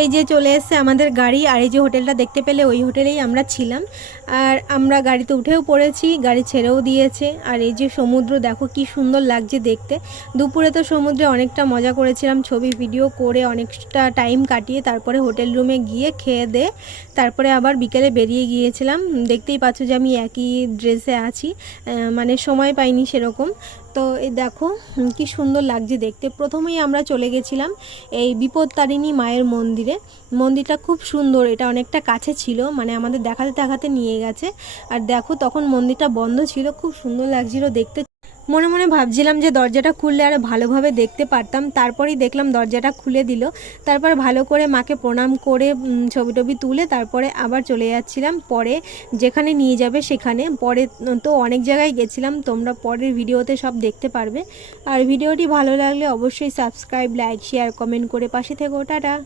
এই যে চলে এসেছে আমাদের গাড়ি, আর এই যে হোটেলটা দেখতে পেলে ওই হোটেলেই আমরা ছিলাম। আর আমরা গাড়িতে উঠেও পড়েছি, গাড়ি ছেড়েও দিয়েছে। আর এই যে সমুদ্র দেখো কি সুন্দর লাগছে দেখতে। দুপুরে তো সমুদ্রে অনেকটা মজা করেছিলাম, ছবি ভিডিও করে অনেকটা টাইম কাটিয়ে তারপরে হোটেল রুমে গিয়ে খেয়ে দিয়ে তারপরে আবার বিকেলে বেরিয়ে গিয়েছিলাম। দেখতেই পাচ্ছ যে আমি একই ড্রেসে আছি, মানে সময় পাইনি সেরকম। তো এই দেখো কি সুন্দর লাগছে দেখতে। প্রথমেই আমরা চলে গেছিলাম এই বিপত্তারিণী মায়ের মন্দিরে। মন্দিরটা খুব সুন্দর, এটা অনেকটা কাছে ছিল, মানে আমাদের দেখাতে দেখাতে নিয়ে গেছে। আর দেখো তখন মন্দিরটা বন্ধ ছিল, খুব সুন্দর লাগছিল দেখতে। মনে মনে ভাবছিলাম যে দরজাটা খুললে আরও ভালোভাবে দেখতে পারতাম। তারপরেই দেখলাম দরজাটা খুলে দিল। তারপর ভালো করে মাকে প্রণাম করে ছবি টবি তুলে তারপরে আবার চলে যাচ্ছিলাম পরে যেখানে নিয়ে যাবে সেখানে। পরে তো অনেক জায়গায় গেছিলাম, তোমরা পরের ভিডিওতে সব দেখতে পারবে। আর ভিডিওটি ভালো লাগলে অবশ্যই সাবস্ক্রাইব, লাইক, শেয়ার, কমেন্ট করে পাশে থেকো। টাটা।